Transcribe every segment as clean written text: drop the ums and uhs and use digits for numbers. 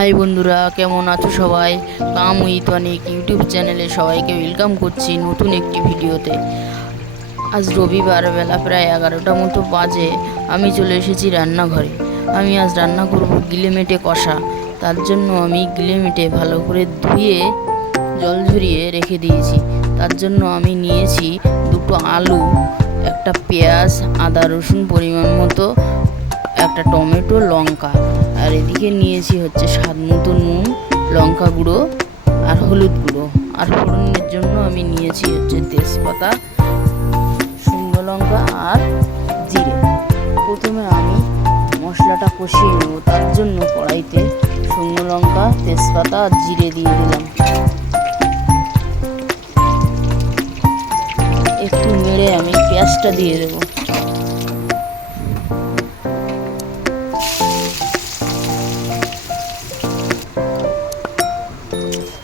High বন্ধুরা, কেমন আছো সবাই? কাম উইথ অনেক ইউটিউব চ্যানেলে সবাইকে ওয়েলকাম করছি নতুন একটি ভিডিওতে। আজ রবিবার, বেলা প্রায় 11টা মতো বাজে। আমি চলে এসেছি রান্নাঘরে। আমি আজ রান্না করব গিলেমেটে কষা। তার জন্য আমি গিলেমেটে ভালো করে ধুয়ে জল ঝরিয়ে রেখে দিয়েছি। তার জন্য আমি নিয়েছি দুটো আলু, একটা পেঁয়াজ, আদা রসুন পরিমাণ মতো, একটা টমেটো, লঙ্কা, আর এদিকে নিয়েছি হচ্ছে স্বাদ মতো নুন, লঙ্কা গুঁড়ো আর হলুদ গুঁড়ো। আর ফোড়নের জন্য আমি নিয়েছি হচ্ছে তেজপাতা, শুকনো লঙ্কা আর জিরে। প্রথমে আমি মশলাটা কষিয়ে নেব। তার জন্য কড়াইতে শুকনো লঙ্কা, তেজপাতা আর জিরে দিয়ে দিলাম। একটু নেড়ে আমি পেঁয়াজটা দিয়ে দেবো।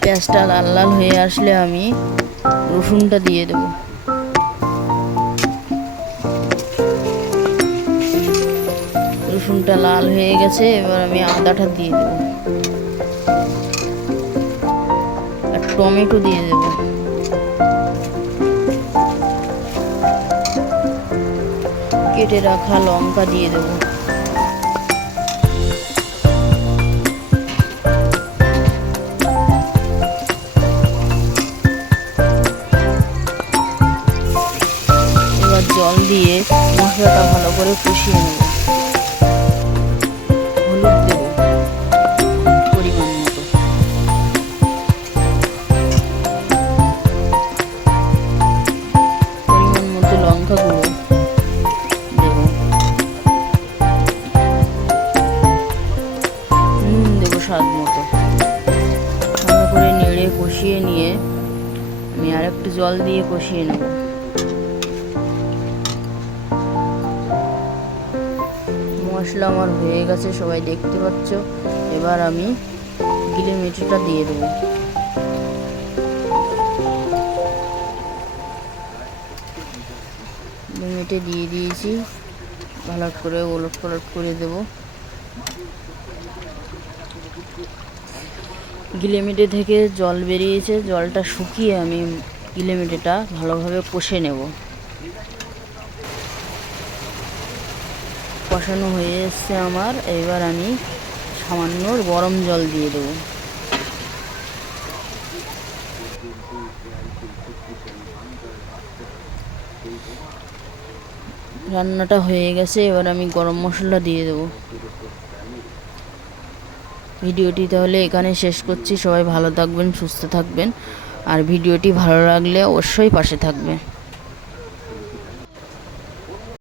পেঁয়াজটা লাল লাল হয়ে আসলে আমি রসুনটা দিয়ে দেব। রসুনটা লাল হয়ে গেছে, এবার আমি আদাটা দিয়ে দেব আর টমেটো দিয়ে দেব। কেটে রাখা লঙ্কা দিয়ে দেব। জল দিয়ে মশলাটা ভালো করে কষিয়ে নেব। হলুদ দেব পরিমাণ মতো, লঙ্কা গুঁড়ো দেব, নুন দেব স্বাদ মতো। ভালো করে নেড়ে কষিয়ে নিয়ে আমি আর একটু জল দিয়ে কষিয়ে নেব। মশলা আমার হয়ে গেছে, সবাই দেখতে পাচ্ছ। এবার আমি গিলেমেটেটা দিয়ে দেব। গিলেমেটে দিয়ে দিয়েছি, ভালো করে ওলট পালট করে দেব। গিলেমেটে থেকে জল বেরিয়েছে, জলটা শুকিয়ে আমি গিলেমেটেটা ভালোভাবে কষে নেব। কষানো হয়ে এসছে আমার। এবার আমি সামান্য গরম জল দিয়ে দেবো। রান্নাটা হয়ে গেছে, এবার আমি গরম মশলা দিয়ে দেবো। ভিডিওটি তাহলে এখানে শেষ করছি। সবাই ভালো থাকবেন, সুস্থ থাকবেন, আর ভিডিওটি ভালো লাগলে অবশ্যই পাশে থাকবেন।